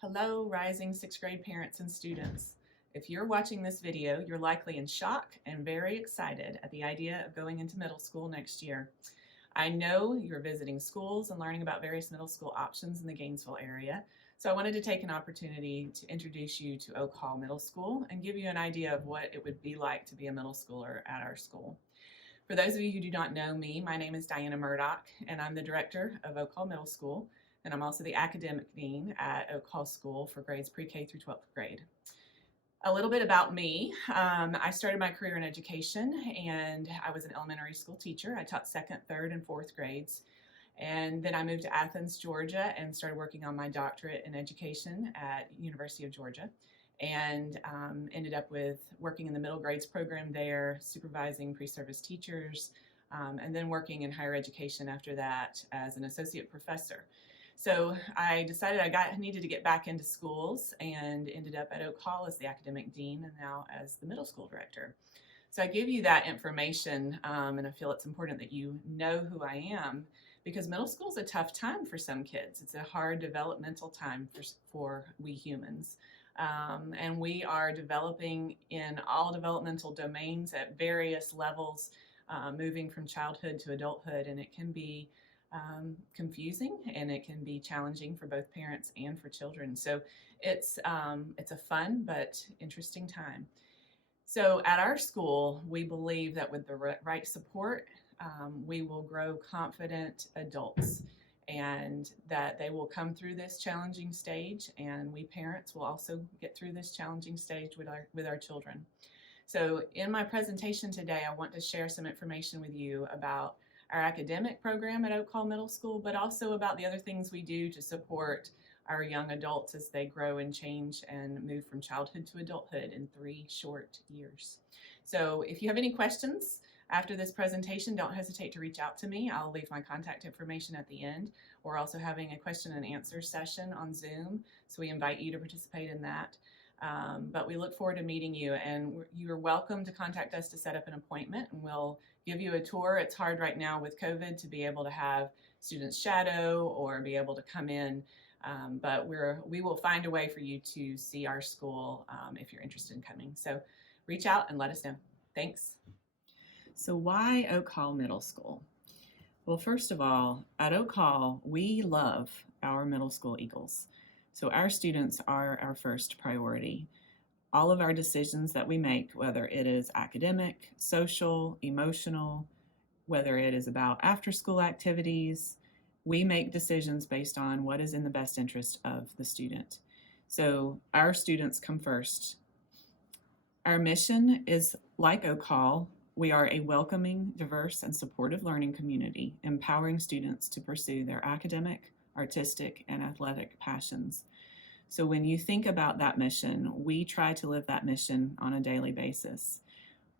Hello, rising sixth grade parents and students. If you're watching this video, you're likely in shock and very excited at the idea of going into middle school next year. I know you're visiting schools and learning about various middle school options in the Gainesville area, so I wanted to take an opportunity to introduce you to Oak Hall Middle School and give you an idea of what it would be like to be a middle schooler at our school. For those of you who do not know me, my name is Diana Murdoch, and I'm the director of Oak Hall Middle School, and I'm also the academic dean at Oak Hall School for grades pre-K through 12th grade. A little bit about me. I started my career in education, and I was an elementary school teacher. I taught second, third, and fourth grades. And then I moved to Athens, Georgia, and started working on my doctorate in education at University of Georgia, and ended up with working in the middle grades program there, supervising pre-service teachers, and then working in higher education after that as an associate professor. So I decided I needed to get back into schools and ended up at Oak Hall as the academic dean and now as the middle school director. So I give you that information, and I feel it's important that you know who I am, because middle school is a tough time for some kids. It's a hard developmental time for we humans. And we are developing in all developmental domains at various levels, moving from childhood to adulthood, and it can be confusing and it can be challenging for both parents and for children. So it's a fun but interesting time. So at our school, we believe that with the right support, we will grow confident adults, and that they will come through this challenging stage, and we parents will also get through this challenging stage with our children. So in my presentation today, I want to share some information with you about our academic program at Oak Hall Middle School, but also about the other things we do to support our young adults as they grow and change and move from childhood to adulthood in 3 short years. So if you have any questions after this presentation, don't hesitate to reach out to me. I'll leave my contact information at the end. We're also having a question and answer session on Zoom, so we invite you to participate in that. But we look forward to meeting you, and you're welcome to contact us to set up an appointment, and we'll give you a tour. It's hard right now with COVID to be able to have students shadow or be able to come in, but we will find a way for you to see our school if you're interested in coming. So reach out and let us know. Thanks. So why Oak Hall Middle School? Well, first of all, at Oak Hall, we love our middle school Eagles. So our students are our first priority. All of our decisions that we make, whether it is academic, social, emotional, whether it is about after-school activities, we make decisions based on what is in the best interest of the student. So our students come first. Our mission is like Oak Hall. We are a welcoming, diverse, and supportive learning community, empowering students to pursue their academic, artistic, and athletic passions. So when you think about that mission, we try to live that mission on a daily basis.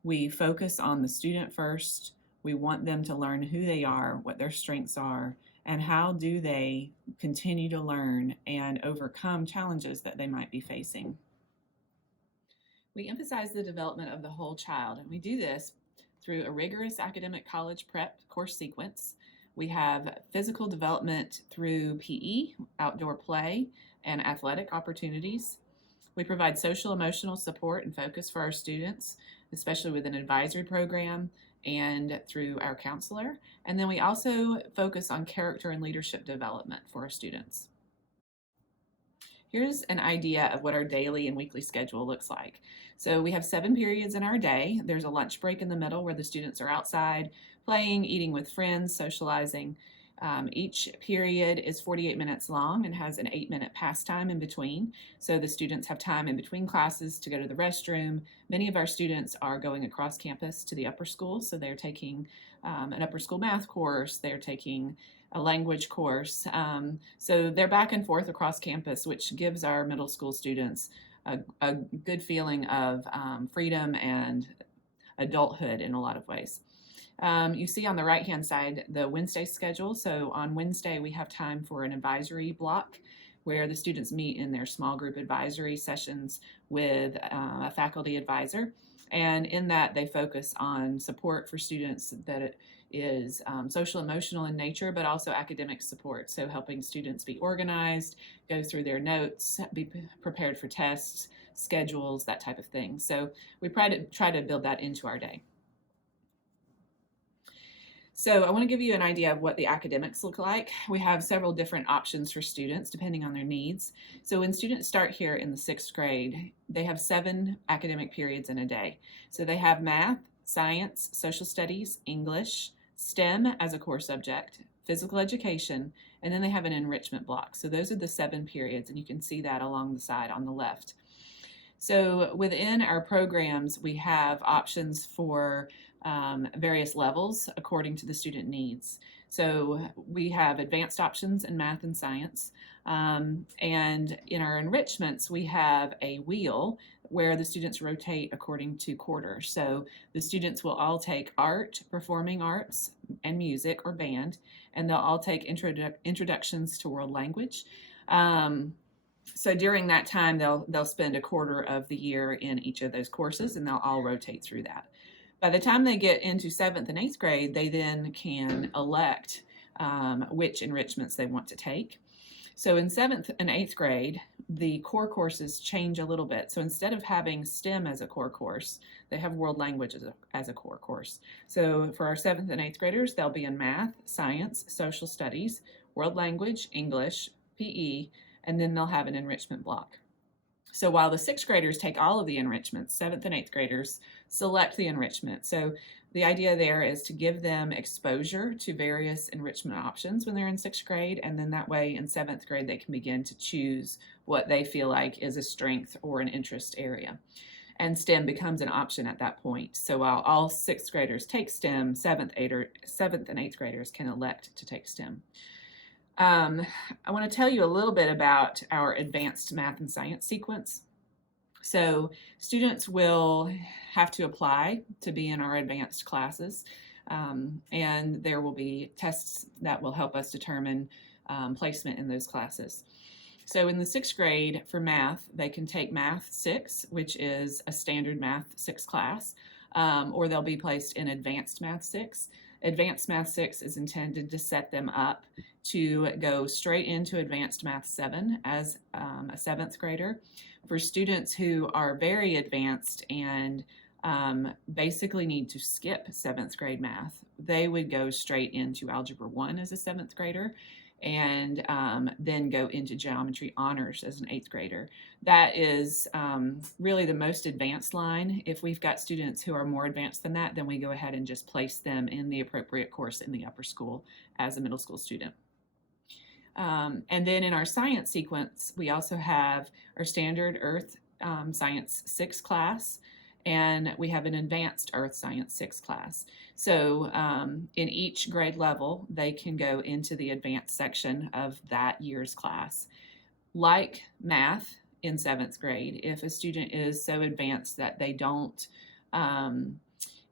We focus on the student first. We want them to learn who they are, what their strengths are, and how do they continue to learn and overcome challenges that they might be facing. We emphasize the development of the whole child, and we do this through a rigorous academic college prep course sequence. We have physical development through PE, outdoor play, and athletic opportunities. We provide social emotional support and focus for our students, especially with an advisory program and through our counselor. And then we also focus on character and leadership development for our students. Here's an idea of what our daily and weekly schedule looks like. So we have 7 periods in our day. There's a lunch break in the middle where the students are outside playing, eating with friends, socializing. Each period is 48 minutes long and has an 8-minute pastime in between. So the students have time in between classes to go to the restroom. Many of our students are going across campus to the upper school, so they're taking an upper school math course, they're taking a language course. So they're back and forth across campus, which gives our middle school students a good feeling of freedom and adulthood in a lot of ways. You see on the right-hand side the Wednesday schedule. So on Wednesday, we have time for an advisory block where the students meet in their small group advisory sessions with a faculty advisor. And in that, they focus on support for students that is social emotional in nature, but also academic support. So helping students be organized, go through their notes, be prepared for tests, schedules, that type of thing. So we try to build that into our day. So I want to give you an idea of what the academics look like. We have several different options for students depending on their needs. So when students start here in the 6th grade, they have 7 academic periods in a day. So they have math, science, social studies, English, STEM as a core subject, physical education, and then they have an enrichment block. So those are the 7 periods, and you can see that along the side on the left. So within our programs, we have options for various levels according to the student needs. So we have advanced options in math and science. And in our enrichments, we have a wheel where the students rotate according to quarters. So the students will all take art, performing arts, and music or band, and they'll all take introductions to world language. So during that time, they'll spend a quarter of the year in each of those courses, and they'll all rotate through that. By the time they get into 7th and 8th grade, they then can elect which enrichments they want to take. So in 7th and 8th grade, the core courses change a little bit. So instead of having STEM as a core course, they have world language as a core course. So for our 7th and 8th graders, they'll be in math, science, social studies, world language, English, PE, and then they'll have an enrichment block. So while the 6th graders take all of the enrichments, 7th and 8th graders select the enrichment. So the idea there is to give them exposure to various enrichment options when they're in 6th grade, and then that way in 7th grade they can begin to choose what they feel like is a strength or an interest area. And STEM becomes an option at that point. So while all 6th graders take STEM, 7th and 8th graders can elect to take STEM. I want to tell you a little bit about our advanced math and science sequence. So students will have to apply to be in our advanced classes, and there will be tests that will help us determine placement in those classes. So in the 6th grade for math, they can take Math 6, which is a standard Math 6 class, or they'll be placed in Advanced Math 6. Advanced Math 6 is intended to set them up to go straight into Advanced Math 7 as a 7th grader. For students who are very advanced and basically need to skip 7th grade math, they would go straight into Algebra 1 as a 7th grader, and then go into Geometry Honors as an 8th grader. That is really the most advanced line. If we've got students who are more advanced than that, then we go ahead and just place them in the appropriate course in the upper school as a middle school student. And then in our science sequence, we also have our standard Earth Science 6 class, and we have an advanced Earth Science 6 class. So in each grade level, they can go into the advanced section of that year's class. Like math in 7th grade, if a student is so advanced that they don't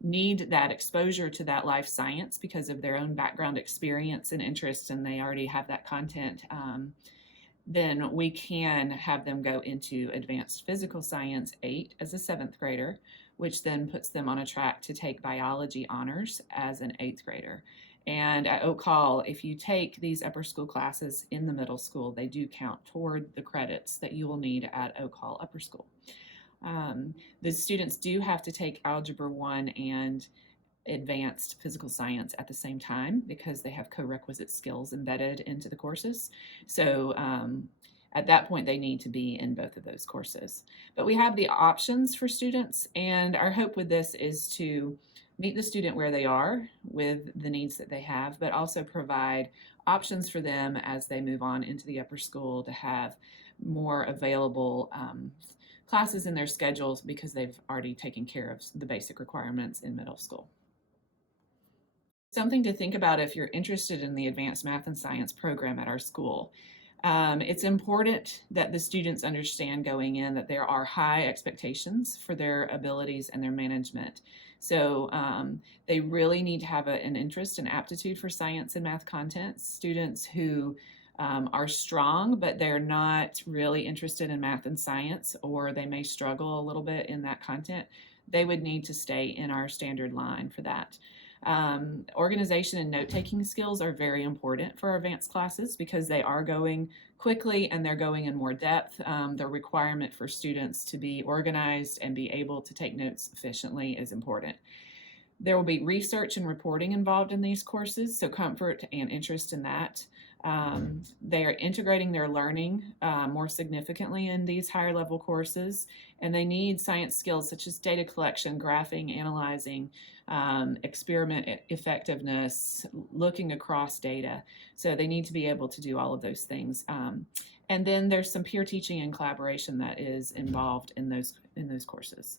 need that exposure to that life science because of their own background experience and interest, and they already have that content, then we can have them go into Advanced Physical Science 8 as a 7th grader, which then puts them on a track to take Biology Honors as an 8th grader. And at Oak Hall, if you take these upper school classes in the middle school, they do count toward the credits that you will need at Oak Hall Upper School. The students do have to take Algebra 1 and Advanced Physical Science at the same time because they have co-requisite skills embedded into the courses. So at that point, they need to be in both of those courses. But we have the options for students, and our hope with this is to meet the student where they are with the needs that they have, but also provide options for them as they move on into the upper school to have more available classes in their schedules because they've already taken care of the basic requirements in middle school. Something to think about if you're interested in the Advanced Math and Science program at our school. It's important that the students understand going in that there are high expectations for their abilities and their management. So they really need to have an interest and aptitude for science and math content. Students who are strong, but they're not really interested in math and science, or they may struggle a little bit in that content, they would need to stay in our standard line for that. Organization and note-taking skills are very important for our advanced classes because they are going quickly and they're going in more depth. The requirement for students to be organized and be able to take notes efficiently is important. There will be research and reporting involved in these courses, so comfort and interest in that. They are integrating their learning more significantly in these higher level courses, and they need science skills such as data collection, graphing, analyzing, experiment effectiveness, looking across data. So they need to be able to do all of those things. And then there's some peer teaching and collaboration that is involved in those courses.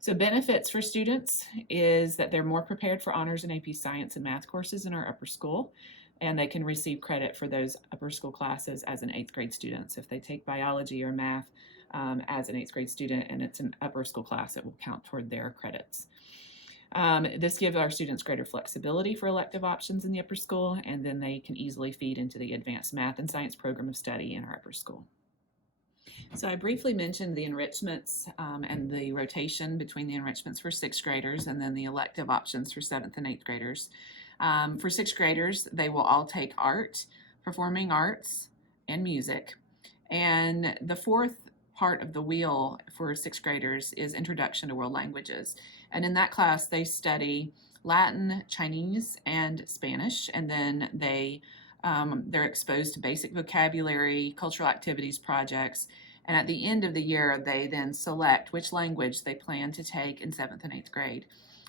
So benefits for students is that they're more prepared for honors and AP Science and Math courses in our upper school, and they can receive credit for those upper school classes as an 8th grade student. So if they take biology or math as an 8th grade student and it's an upper school class, it will count toward their credits. This gives our students greater flexibility for elective options in the upper school, and then they can easily feed into the advanced math and science program of study in our upper school. So I briefly mentioned the enrichments and the rotation between the enrichments for 6th graders and then the elective options for 7th and 8th graders. For 6th graders, they will all take art, performing arts, and music. And the fourth part of the wheel for 6th graders is Introduction to World Languages. And in that class, they study Latin, Chinese, and Spanish, and then they're exposed to basic vocabulary, cultural activities, projects, and at the end of the year, they then select which language they plan to take in 7th and 8th grade.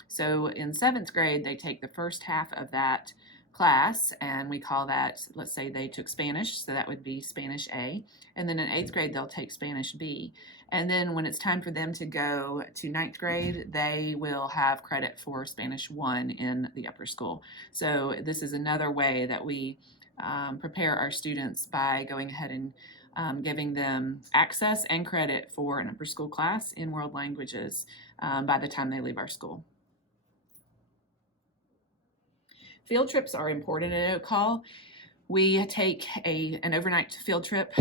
So in 7th grade, they take the first half of that class, and we call that, let's say they took Spanish, so that would be Spanish A, and then in 8th grade, they'll take Spanish B. And then when it's time for them to go to 9th grade, they will have credit for Spanish 1 in the upper school. So this is another way that we prepare our students by going ahead and giving them access and credit for an upper school class in world languages by the time they leave our school. Field trips are important at Oak Hall. We take an overnight field trip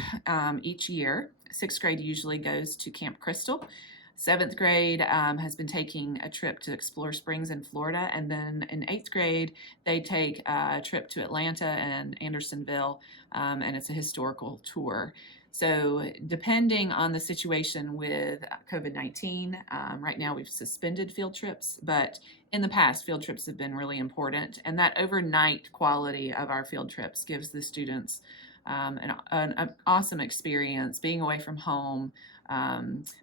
each year. 6th grade usually goes to Camp Crystal. 7th grade has been taking a trip to Explorer Springs in Florida, and then in 8th grade they take a trip to Atlanta and Andersonville, and it's a historical tour. So depending on the situation with COVID-19, right now we've suspended field trips, but in the past field trips have been really important, and that overnight quality of our field trips gives the students an awesome experience being away from home,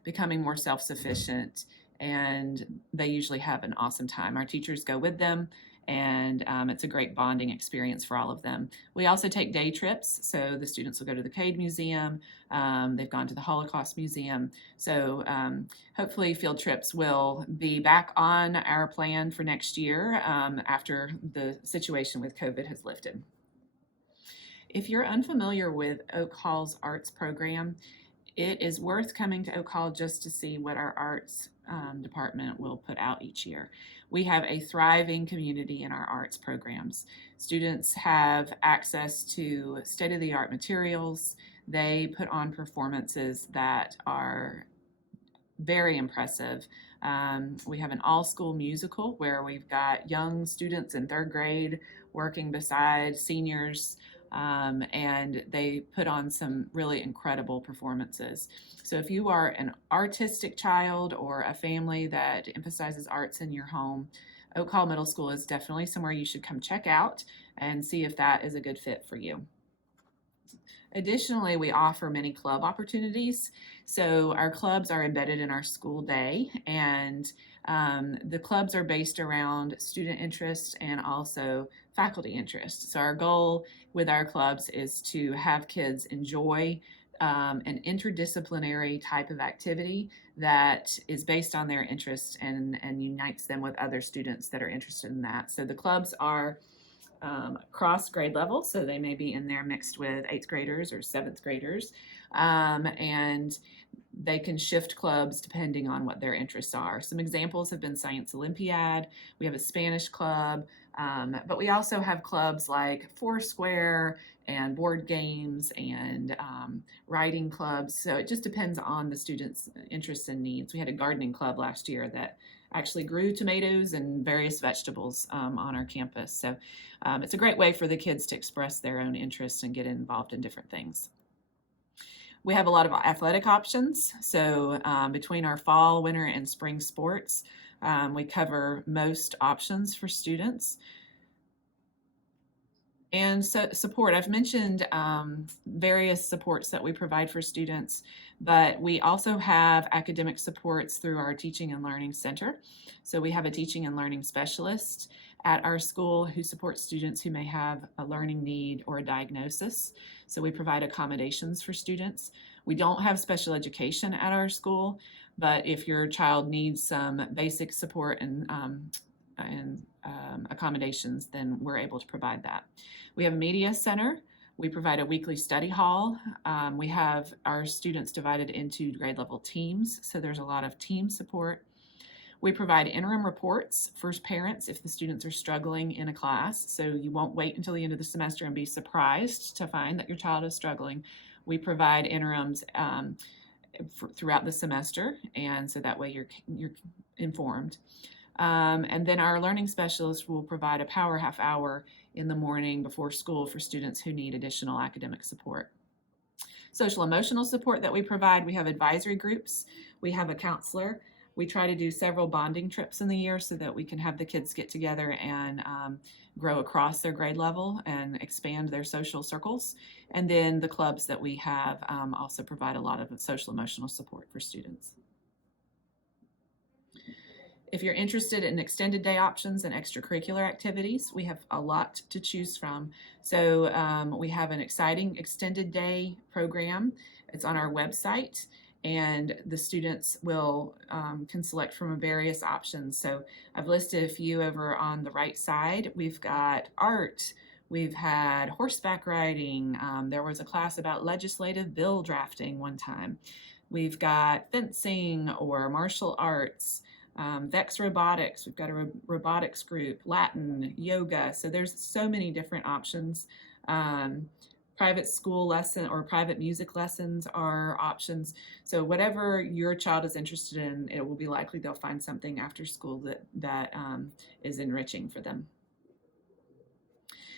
becoming more self-sufficient, and they usually have an awesome time. Our teachers go with them, and it's a great bonding experience for all of them. We also take day trips, so the students will go to the Cade Museum, they've gone to the Holocaust Museum, so hopefully field trips will be back on our plan for next year after the situation with COVID has lifted. If you're unfamiliar with Oak Hall's arts program, it is worth coming to Oak Hall just to see what our arts department will put out each year. We have a thriving community in our arts programs. Students have access to state-of-the-art materials. They put on performances that are very impressive. We have an all-school musical where we've got young students in 3rd grade working beside seniors, and they put on some really incredible performances. So if you are an artistic child or a family that emphasizes arts in your home, Oak Hall Middle School is definitely somewhere you should come check out and see if that is a good fit for you. Additionally, we offer many club opportunities. So our clubs are embedded in our school day, and the clubs are based around student interest and also faculty interest. So our goal with our clubs is to have kids enjoy an interdisciplinary type of activity that is based on their interest and unites them with other students that are interested in that. So the clubs are across grade levels, so they may be in there mixed with 8th graders or 7th graders, and they can shift clubs depending on what their interests are. Some examples have been Science Olympiad, we have a Spanish club, but we also have clubs like Foursquare and board games and writing clubs, so it just depends on the students' interests and needs. We had a gardening club last year that actually grew tomatoes and various vegetables on our campus. So it's a great way for the kids to express their own interests and get involved in different things. We have a lot of athletic options. So between our fall, winter, and spring sports, we cover most options for students. And so support, I've mentioned various supports that we provide for students, but we also have academic supports through our Teaching and Learning Center. So we have a teaching and learning specialist at our school who supports students who may have a learning need or a diagnosis. So we provide accommodations for students. We don't have special education at our school, but if your child needs some basic support and accommodations, then we're able to provide that. We have a media center. We provide a weekly study hall. We have our students divided into grade level teams, so there's a lot of team support. We provide interim reports for parents if the students are struggling in a class, so you won't wait until the end of the semester and be surprised to find that your child is struggling. We provide interims throughout the semester, and so that way you're informed. And then our learning specialist will provide a power half hour in the morning before school for students who need additional academic support. Social emotional support that we provide, we have advisory groups, we have a counselor. We try to do several bonding trips in the year so that we can have the kids get together and grow across their grade level and expand their social circles. And then the clubs that we have also provide a lot of social emotional support for students. If you're interested in extended day options and extracurricular activities, we have a lot to choose from. So we have an exciting extended day program. It's on our website, and the students will can select from various options. So I've listed a few over on the right side. We've got art. We've had horseback riding. There was a class about legislative bill drafting one time. We've got fencing or martial arts. Vex Robotics, we've got a robotics group, Latin, yoga, so there's so many different options. Private school lesson or private music lessons are options. So whatever your child is interested in, it will be likely they'll find something after school that is enriching for them.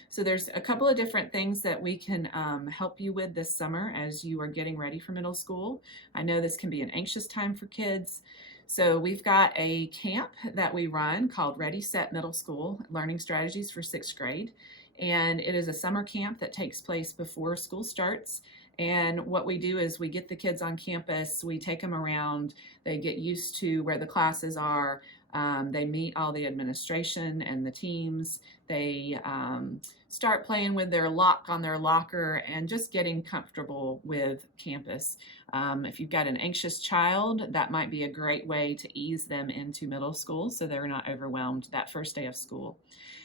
So there's a couple of different things that we can help you with this summer as you are getting ready for middle school. I know this can be an anxious time for kids. So we've got a camp that we run called Ready, Set, Middle School, Learning Strategies for 6th grade. And it is a summer camp that takes place before school starts. And what we do is we get the kids on campus, we take them around, they get used to where the classes are, they meet all the administration and the teams, they start playing with their lock on their locker and just getting comfortable with campus. If you've got an anxious child, that might be a great way to ease them into middle school so they're not overwhelmed that first day of school.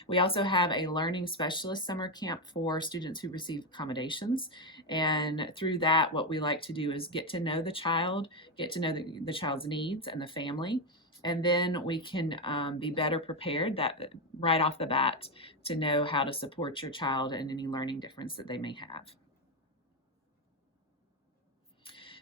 We also have a learning specialist summer camp for students who receive accommodations. And through that, what we like to do is get to know the child, get to know the child's needs and the family. And then we can be better prepared right off the bat to know how to support your child and any learning difference that they may have.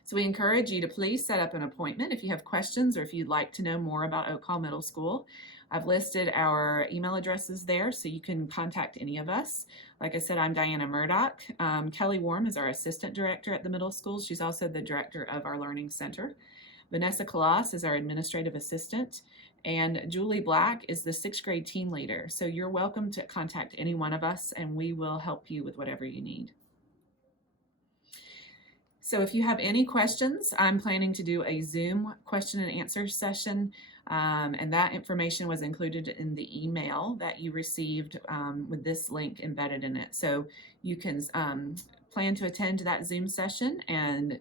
So we encourage you to please set up an appointment if you have questions or if you'd like to know more about Oak Hall Middle School. I've listed our email addresses there so you can contact any of us. Like I said, I'm Diana Murdoch. Kelly Warm is our assistant director at the middle school. She's also the director of our learning center. Vanessa Kalas is our administrative assistant, and Julie Black is the 6th grade team leader. So you're welcome to contact any one of us and we will help you with whatever you need. So if you have any questions, I'm planning to do a Zoom question and answer session, and that information was included in the email that you received with this link embedded in it. So you can plan to attend that Zoom session and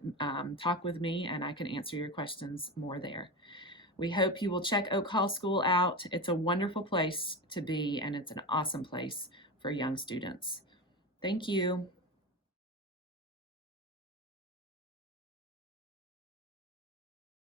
talk with me, and I can answer your questions more there. We hope you will check Oak Hall School out. It's a wonderful place to be, and it's an awesome place for young students. Thank you.